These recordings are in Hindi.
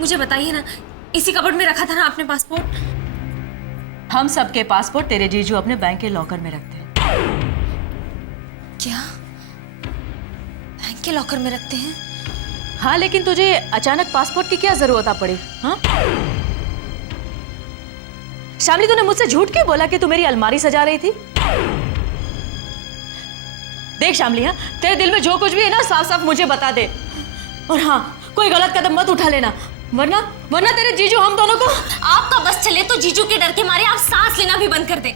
मुझे बताइए ना, इसी कबर्ड में रखा था ना आपने पासपोर्ट? हम सबके पासपोर्ट तेरे जीजू अपने बैंक के लॉकर में रखते हैं। क्या? बैंक के लॉकर में रखते हैं? हाँ, लेकिन तुझे अचानक पासपोर्ट की क्या जरूरत आ पड़ी? हाँ शामली, तूने मुझसे झूठ क्यों बोला कि तू मेरी अलमारी सजा रही थी? देख शामली, हाँ तेरे दिल में जो कुछ भी है ना, साफ साफ मुझे बता दे। और हाँ, कोई गलत कदम मत उठा लेना, वरना वरना तेरे जीजू हम दोनों को। आपका बस चले तो जीजू के डर के मारे आप सांस लेना भी बंद कर दें,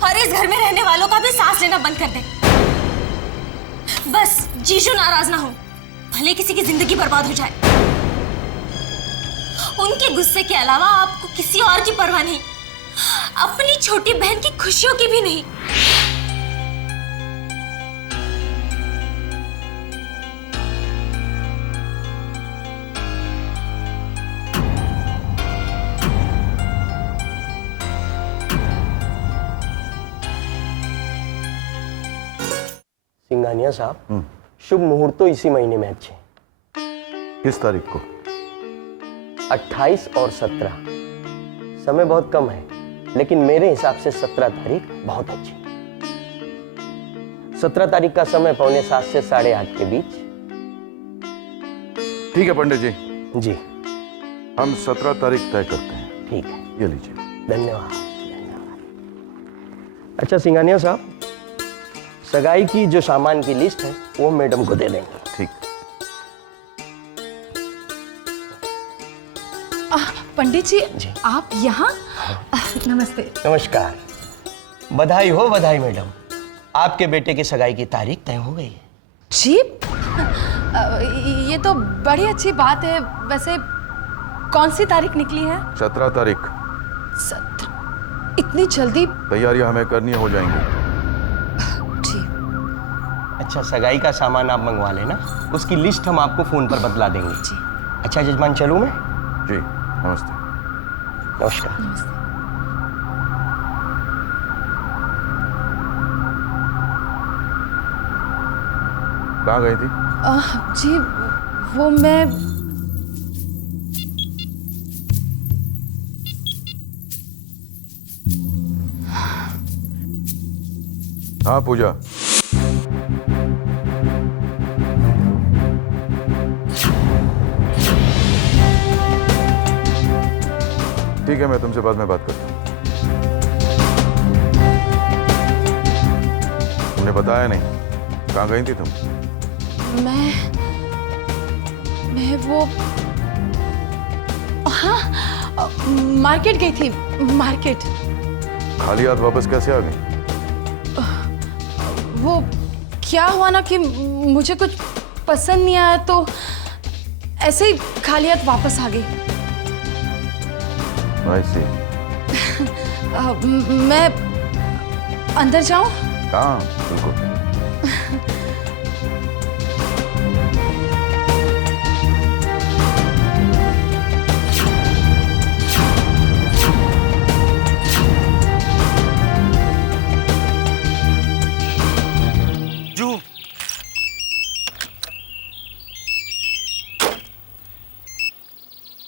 और इस घर में रहने वालों का भी सांस लेना बंद कर दें। बस जीजू नाराज ना हो, भले किसी की जिंदगी बर्बाद हो जाए। उनके गुस्से के अलावा आपको किसी और की परवाह नहीं, अपनी छोटी बहन की खुशियों की भी नहीं। सिंघानिया साहब, शुभ मुहूर्त तो इसी महीने में अच्छे। किस तारीख को? 28 और 17। समय बहुत कम है, लेकिन मेरे हिसाब से 17 तारीख बहुत अच्छी। 17 तारीख का समय 7:45 से 8:30 के बीच। ठीक है पंडित जी, जी हम 17 तारीख तय करते हैं। ठीक है, ये लीजिए। धन्यवाद धन्यवाद। अच्छा सिंघानिया साहब, सगाई की जो सामान की लिस्ट है वो मैडम को दे देंगे। ठीक। पंडित जी, जी। आप यहाँ? नमस्ते। नमस्कार। बधाई हो बधाई मैडम, आपके बेटे की सगाई की तारीख तय हो गई है। जी, ये तो बड़ी अच्छी बात है। वैसे कौन सी तारीख निकली है? 17 तारीख। 17? इतनी जल्दी? तैयारियां हमें करनी हो जाएंगी। जी। अच्छा, सगाई का सामान आप मंगवा लेना, उसकी लिस्ट हम आपको फोन पर बतला देंगे। जी। अच्छा जजमान, चलूं मैं? जी नमस्ते। नमस्कार। नमस्ते। कहाँ गई थी? जी, वो मैं हाँ पूजा, ठीक है, मैं तुमसे बाद में बात करता हूँ। तुमने बताया नहीं, कहाँ गई थी तुम? मैं वो हाँ, मार्केट गई थी। मार्केट। खाली हाथ वापस कैसे आ गई? वो क्या हुआ ना कि मुझे कुछ पसंद नहीं आया, तो ऐसे ही खाली हाथ वापस आ गई। I see। मैं अंदर जाऊं? हाँ बिल्कुल। जू,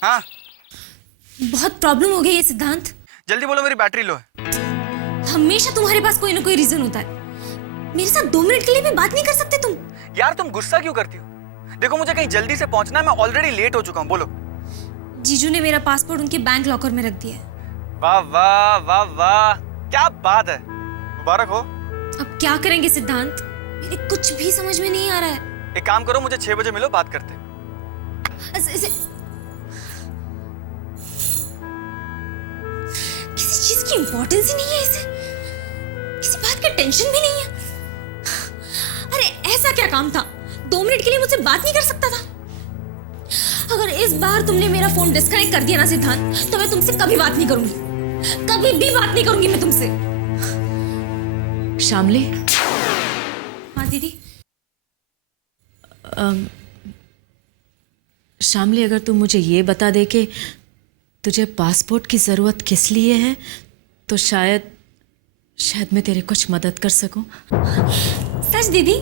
हाँ बहुत प्रॉब्लम हो गई है सिद्धांत। जल्दी बोलो, मेरी बैटरी लो है। हमेशा तुम्हारे पास कोई ना कोई रीजन होता है। मेरे साथ 2 मिनट के लिए भी बात नहीं कर सकते तुम? यार तुम गुस्सा क्यों करती हो? देखो मुझे कहीं जल्दी से पहुंचना है, मैं ऑलरेडी लेट हो चुका हूँ। बोलो। जीजू ने मेरा पासपोर्ट उनके बैंक लॉकर में रख दिया है। वाह वाह वाह वाह, क्या बात है, मुबारक हो। अब क्या करेंगे सिद्धांत, मेरे कुछ भी समझ में नहीं आ रहा है। एक काम करो, मुझे 6 बजे मिलो, बात करते हैं। किसी चीज की इंपॉर्टेंस ही नहीं है इसे, किसी बात का टेंशन भी नहीं है। अरे ऐसा क्या काम था, 2 मिनट के लिए मुझसे बात नहीं कर सकता था? अगर इस बार तुमने मेरा फोन डिस्कनेक्ट कर दिया ना सिद्धांत, तो मैं तुमसे कभी बात नहीं करूंगी, कभी भी बात नहीं करूंगी मैं तुमसे। शामली। हाँ दीदी। शामली, अगर तू मुझे ये बता दे कि तुझे पासपोर्ट की ज़रूरत किस लिए है, तो शायद मैं तेरे कुछ मदद कर सकूं। सच दीदी?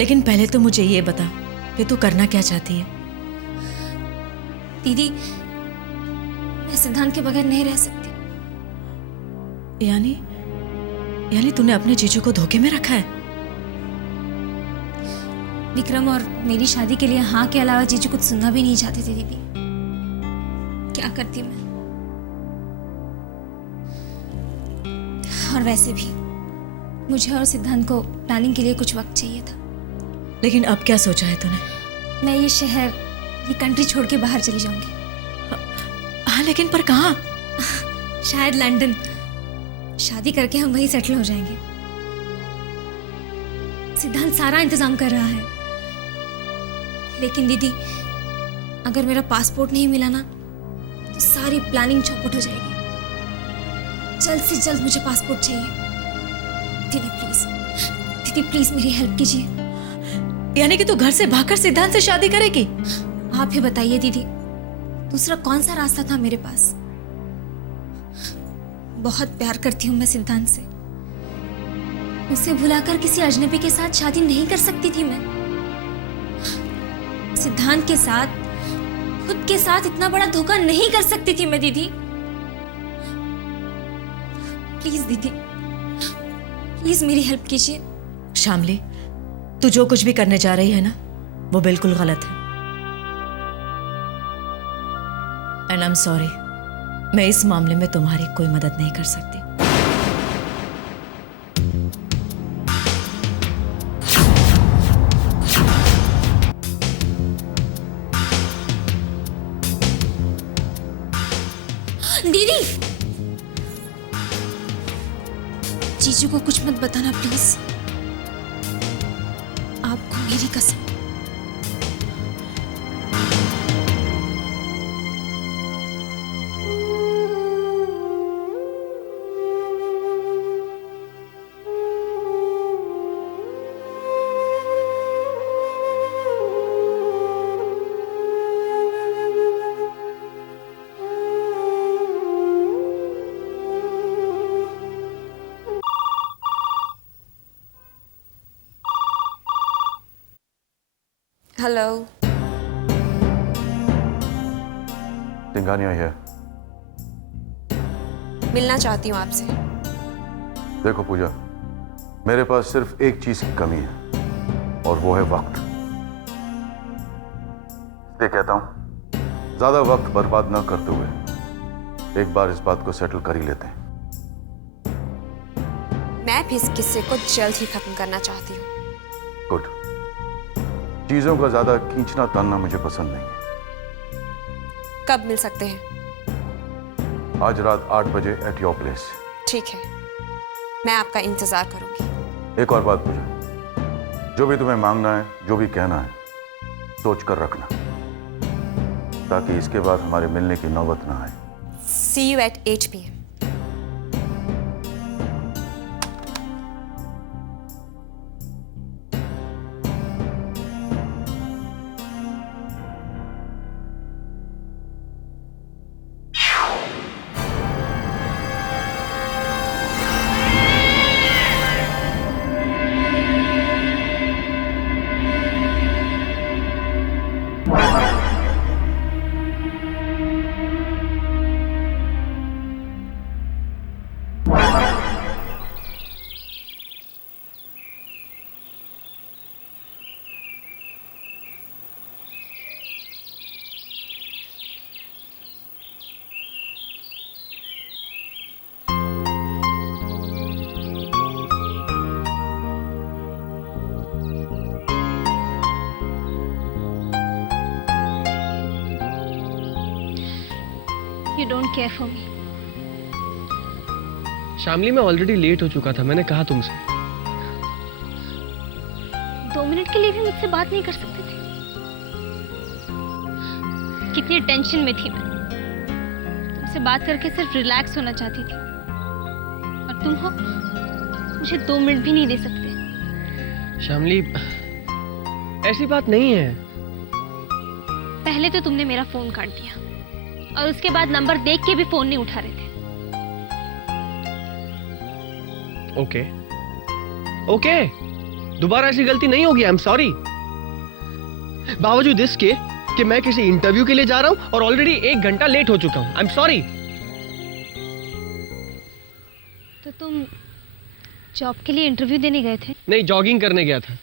लेकिन पहले तो मुझे ये बता कि तू करना क्या चाहती है। दीदी, मैं सिद्धांत के बगैर नहीं रह सकती। यानी तूने अपने जीजू को धोखे में रखा है? विक्रम और मेरी शादी के लिए हाँ के अलावा जीजू कुछ सुनना भी नहीं चाहते थे दीदी। क्या करती मैं। और वैसे भी मुझे और सिद्धांत को प्लानिंग के लिए कुछ वक्त चाहिए था। लेकिन अब क्या सोचा है तूने? मैं ये शहर, ये कंट्री छोड़ के बाहर चली जाऊंगी। हाँ, लेकिन पर कहाँ? शायद लंदन। शादी करके हम वहीं सेटल हो जाएंगे। सिद्धांत सारा इंतजाम कर रहा है। लेकिन दीदी, अगर मेरा पासपोर्ट नहीं मिला ना तो सारी प्लानिंग चौपट हो जाएगी। जल्द से जल्द मुझे पासपोर्ट चाहिए। दीदी प्लीज मेरी हेल्प कीजिए। यानी कि तू घर से भागकर सिद्धांत से शादी करेगी? आप ही बताइए दीदी, दूसरा कौन सा रास्ता था मेरे पास। बहुत प्यार करती हूँ मैं सिद्धांत से। उसे भुलाकर किसी अजनबी के साथ शादी नहीं कर सकती थी मैं। सिद्धांत के साथ, खुद के साथ इतना बड़ा धोखा नहीं कर सकती थी मैं दीदी। प्लीज दीदी, प्लीज मेरी हेल्प कीजिए। शामली, तू जो कुछ भी करने जा रही है ना, वो बिल्कुल गलत है। एंड आई एम सॉरी, मैं इस मामले में तुम्हारी कोई मदद नहीं कर सकती। दीदी, जीजू को कुछ मत बताना प्लीज। आपको मेरी कसम। हेलो। सिंघानिया है। मिलना चाहती हूँ आपसे। देखो पूजा, मेरे पास सिर्फ एक चीज की कमी है और वो है वक्त। ये कहता हूं, ज्यादा वक्त बर्बाद न करते हुए एक बार इस बात को सेटल कर ही लेते हैं। मैं भी इस किस्से को जल्द ही खत्म करना चाहती हूँ। गुड। चीजों का ज्यादा खींचना तानना मुझे पसंद नहीं है। कब मिल सकते हैं? आज रात 8 बजे एट योर प्लेस। ठीक है, मैं आपका इंतजार करूंगी। एक और बात पूजा, जो भी तुम्हें मांगना है, जो भी कहना है, सोच कर रखना, ताकि इसके बाद हमारे मिलने की नौबत ना आए। See you at 8 PM. You don't care for me. Shamli, मैं ऑलरेडी लेट हो चुका था, मैंने कहा तुमसे। 2 मिनट के लिए भी मुझसे बात नहीं कर सकते थे? कितनी टेंशन में थी मैं। तुमसे बात करके सिर्फ रिलैक्स होना चाहती थी, और तुम हो मुझे 2 मिनट भी नहीं दे सकते। शामली, ऐसी बात नहीं है। पहले तो तुमने मेरा फोन काट दिया, और उसके बाद नंबर देख के भी फोन नहीं उठा रहे थे। ओके दोबारा ऐसी गलती नहीं होगी। I am sorry. बावजूद इसके कि मैं किसी इंटरव्यू के लिए जा रहा हूँ और ऑलरेडी 1 घंटा लेट हो चुका हूँ। I am sorry. तो तुम जॉब के लिए इंटरव्यू देने गए थे? नहीं, जॉगिंग करने गया था।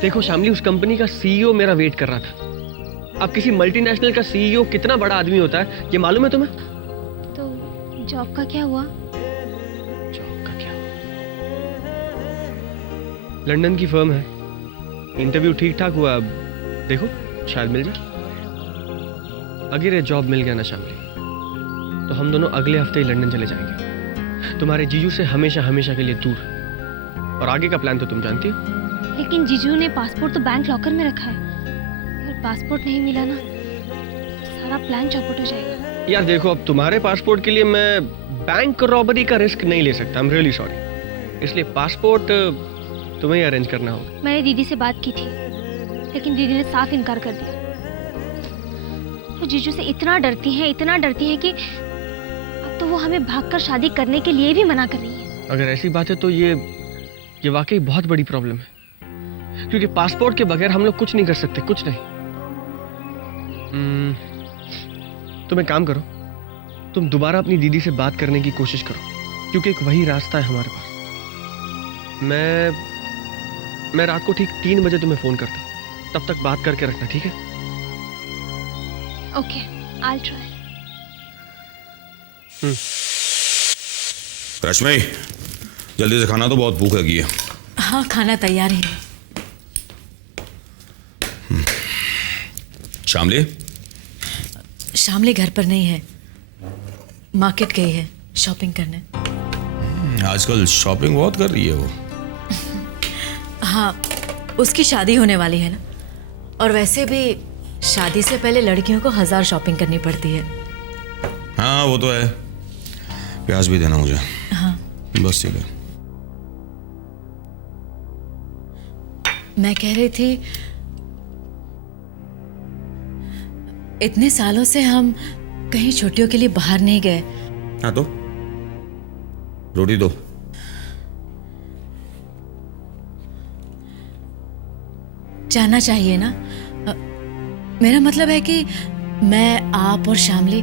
देखो शामली, उस कंपनी का सीईओ मेरा वेट कर रहा था। अब किसी मल्टीनेशनल का सीईओ कितना बड़ा आदमी होता है ये मालूम है तुम्हें? तो जॉब का क्या हुआ? जॉब का क्या? लंदन की फर्म है, इंटरव्यू ठीक ठाक हुआ, अब देखो शायद मिल जाए। अगर ये जॉब मिल गया ना शामली, तो हम दोनों अगले हफ्ते ही लंदन चले जाएंगे, तुम्हारे जीजू से हमेशा हमेशा के लिए दूर। और आगे का प्लान तो तुम जानती हो। लेकिन जीजू ने पासपोर्ट तो बैंक लॉकर में रखा है, अगर पासपोर्ट नहीं मिला ना तो सारा प्लान चौपट हो जाएगा। यार देखो, अब तुम्हारे पासपोर्ट के लिए मैं बैंक रॉबरी का रिस्क नहीं ले सकता। I am really sorry. इसलिए पासपोर्ट तुम्हें ही अरेंज करना होगा। मैंने दीदी से बात की थी, लेकिन दीदी ने साफ इनकार कर दिया। वो जीजू से इतना डरती हैं कि अब तो वो हमें भागकर शादी करने के लिए भी मना कर रही है। अगर ऐसी बात है तो ये वाकई बहुत बड़ी प्रॉब्लम है, क्योंकि पासपोर्ट के बगैर हम लोग कुछ नहीं कर सकते, कुछ नहीं। तुम एक काम करो, तुम दोबारा अपनी दीदी से बात करने की कोशिश करो, क्योंकि एक वही रास्ता है हमारे पास। मैं रात को ठीक 3 बजे तुम्हें फोन करता हूँ, तब तक बात करके रखना, ठीक है? Okay, I will try. Rashmi, जल्दी से खाना, तो बहुत भूख लगी है। हाँ, खाना तैयार ही है। शामली? शामली घर पर नहीं है, मार्केट गई है शॉपिंग करने। आजकल शॉपिंग बहुत कर रही है वो। हाँ, उसकी शादी होने वाली है ना, और वैसे भी शादी से पहले लड़कियों को 1000 शॉपिंग करनी पड़ती है। हाँ वो तो है। प्याज भी देना मुझे। हाँ बस ठीक है। मैं कह रही थी, इतने सालों से हम कहीं छुट्टियों के लिए बाहर नहीं गए। हाँ तो रोटी दो। जाना चाहिए ना। मेरा मतलब है कि मैं, आप और शामली,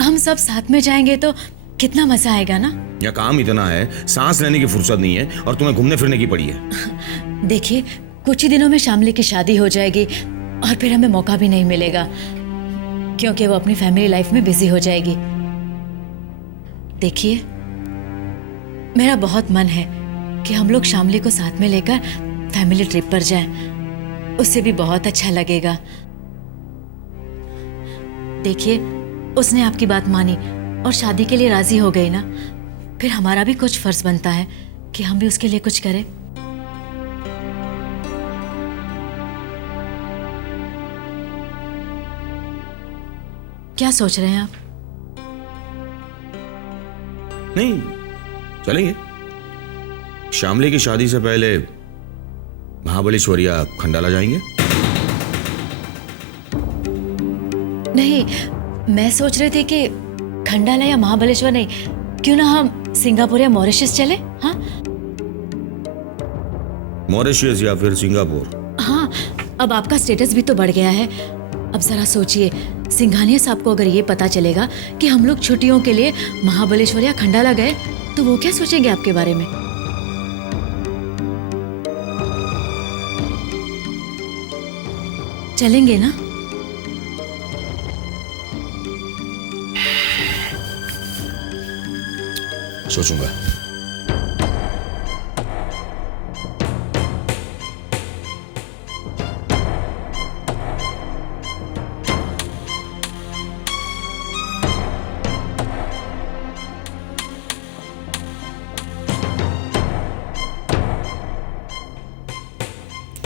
हम सब साथ में जाएंगे तो कितना मजा आएगा ना। या काम इतना है, सांस लेने की फुर्सत नहीं है और तुम्हें घूमने फिरने की पड़ी है। देखिए, कुछ ही दिनों में शामली की शादी हो जाएगी और फिर हमें मौका भी नहीं मिलेगा, क्योंकि वो अपनी फैमिली लाइफ में बिजी हो जाएगी। देखिए, मेरा बहुत मन है कि हम लोग शामली को साथ में लेकर फैमिली ट्रिप पर जाएं। उससे भी बहुत अच्छा लगेगा। देखिए, उसने आपकी बात मानी और शादी के लिए राजी हो गई ना, फिर हमारा भी कुछ फर्ज बनता है कि हम भी उसके लिए कुछ करें। क्या सोच रहे हैं आप? नहीं, चलेंगे। शामली की शादी से पहले महाबलेश्वर या खंडाला जाएंगे। नहीं, मैं सोच रही थी कि खंडाला या महाबलेश्वर नहीं, क्यों ना हम सिंगापुर या मॉरिशस चले। हाँ मॉरिशस या फिर सिंगापुर। हाँ, अब आपका स्टेटस भी तो बढ़ गया है। अब जरा सोचिए, सिंघानिया साहब को अगर ये पता चलेगा कि हम लोग छुट्टियों के लिए महाबलेश्वर या खंडाला गए, तो वो क्या सोचेंगे आपके बारे में? चलेंगे ना? सोचूंगा।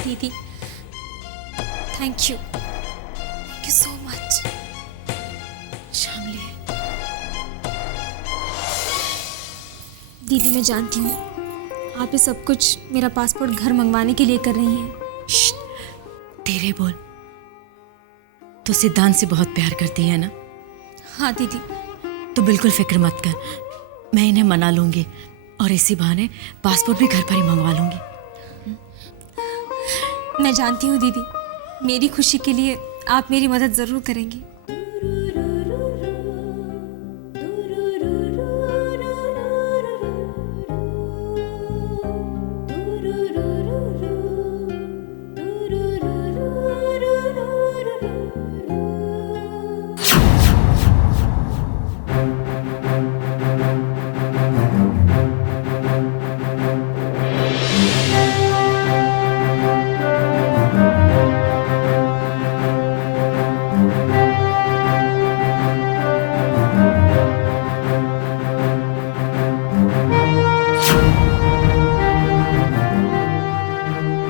दीदी, thank you so much. Shamli, दीदी, मैं जानती हूँ आप ये सब कुछ मेरा पासपोर्ट घर मंगवाने के लिए कर रही हैं। धीरे बोल। तो सिद्धांत से बहुत प्यार करती है ना? हाँ दीदी। तो बिल्कुल फिक्र मत कर, मैं इन्हें मना लूंगी और इसी बहाने पासपोर्ट भी घर पर ही मंगवा लूंगी। मैं जानती हूँ दीदी, मेरी खुशी के लिए आप मेरी मदद जरूर करेंगी।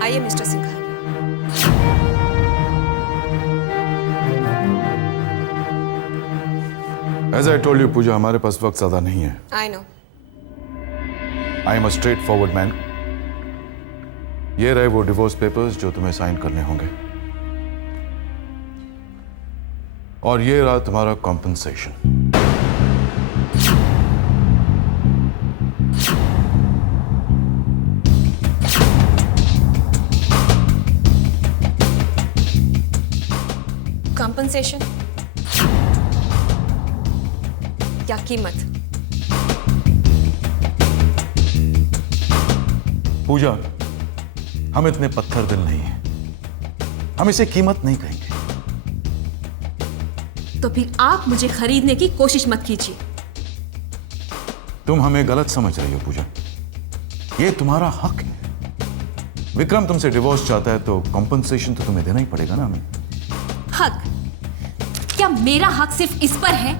आइए mister Singhania. As I told you Pooja, हमारे पास वक्त ज्यादा नहीं है। I know. I am a straightforward man. ये रहे वो डिवोर्स पेपर्स जो तुम्हें साइन करने होंगे, और ये रहा तुम्हारा कॉम्पनसेशन। कंपनसेशन या कीमत? पूजा, हम इतने पत्थर दिल नहीं हैं, हम इसे कीमत नहीं कहेंगे। तो फिर आप मुझे खरीदने की कोशिश मत कीजिए। तुम हमें गलत समझ रही हो पूजा, ये तुम्हारा हक है। विक्रम तुमसे डिवोर्स चाहता है तो कॉम्पनसेशन तो तुम्हें देना ही पड़ेगा ना हमें। हक? क्या मेरा हक सिर्फ इस पर है?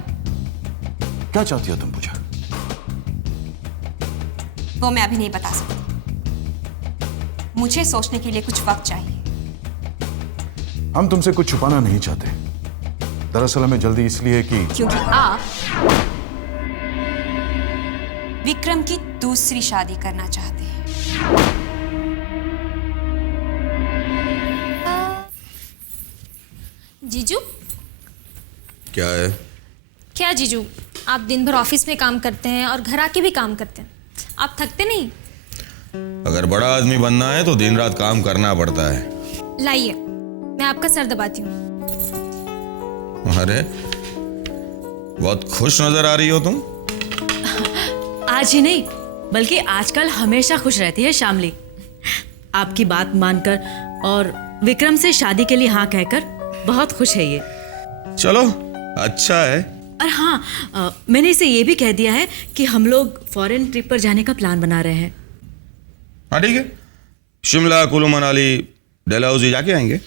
क्या चाहती हो तुम पूजा? वो मैं अभी नहीं बता सकती, मुझे सोचने के लिए कुछ वक्त चाहिए। हम तुमसे कुछ छुपाना नहीं चाहते। दरअसल हमें जल्दी इसलिए कि क्योंकि आप विक्रम की दूसरी शादी करना चाहते हैं। जीजू? क्या है? क्या जीजू, आप दिन भर ऑफिस में काम करते हैं और घर आके भी काम करते हैं, आप थकते नहीं? अगर बड़ा आदमी बनना है तो दिन रात काम करना पड़ता है। लाइए, मैं आपका सर दबाती हूँ। अरे, बहुत खुश नजर आ रही हो तुम। आज ही नहीं बल्कि आजकल हमेशा खुश रहती है शामली। आपकी बात मानकर और विक्रम से शादी के लिए हाँ कहकर बहुत खुश है ये। चलो, अच्छा है। और हाँ, मैंने इसे ये भी कह दिया है कि हम लोग फॉरेन ट्रिप पर जाने का प्लान बना रहे हैं। हाँ ठीक है, शिमला, कुल्लू मनाली, डलहौजी जाके आएंगे।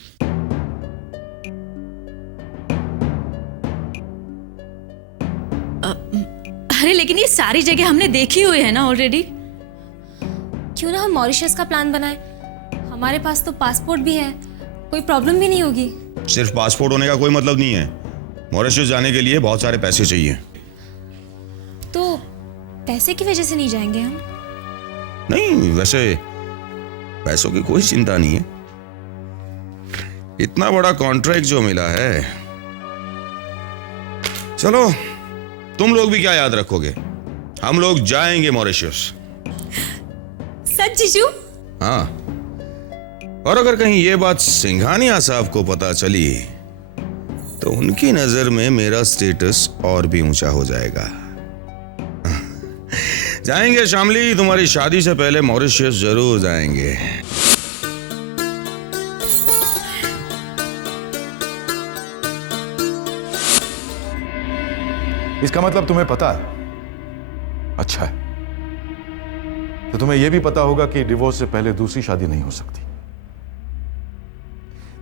अरे लेकिन ये सारी जगह हमने देखी हुई है ना ऑलरेडी। क्यों ना हम मॉरिशस का प्लान बनाएं? हमारे पास तो पासपोर्ट भी है, कोई प्रॉब्लम भी नहीं होगी। सिर्फ पासपोर्ट होने का कोई मतलब नहीं है, मॉरिशस जाने के लिए बहुत सारे पैसे चाहिए। तो पैसे की वजह से नहीं जाएंगे हम? नहीं, वैसे पैसों की कोई चिंता नहीं है। इतना बड़ा कॉन्ट्रैक्ट जो मिला है, चलो तुम लोग भी क्या याद रखोगे, हम लोग जाएंगे मॉरिशस। सच जीजू? हाँ, और अगर कहीं ये बात सिंघानिया साहब को पता चली तो उनकी नजर में मेरा स्टेटस और भी ऊंचा हो जाएगा। जाएंगे शामली, तुम्हारी शादी से पहले मॉरिशस जरूर जाएंगे। इसका मतलब तुम्हें पता है? अच्छा है, तो तुम्हें यह भी पता होगा कि डिवोर्स से पहले दूसरी शादी नहीं हो सकती।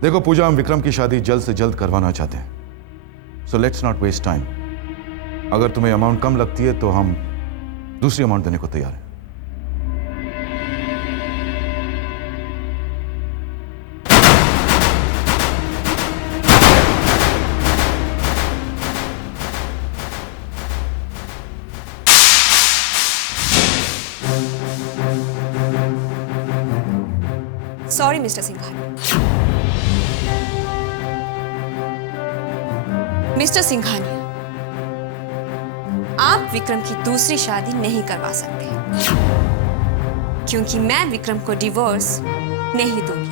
देखो पूजा, हम विक्रम की शादी जल्द से जल्द करवाना चाहते हैं, so let's not waste time. अगर तुम्हें अमाउंट कम लगती है तो हम दूसरी अमाउंट देने को तैयार हैं। Sorry mister Singhania. Mister Singhania, आप विक्रम की दूसरी शादी नहीं करवा सकते, क्योंकि मैं विक्रम को डिवोर्स नहीं दूंगी।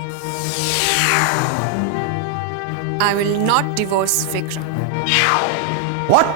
I will not divorce Vikram. What?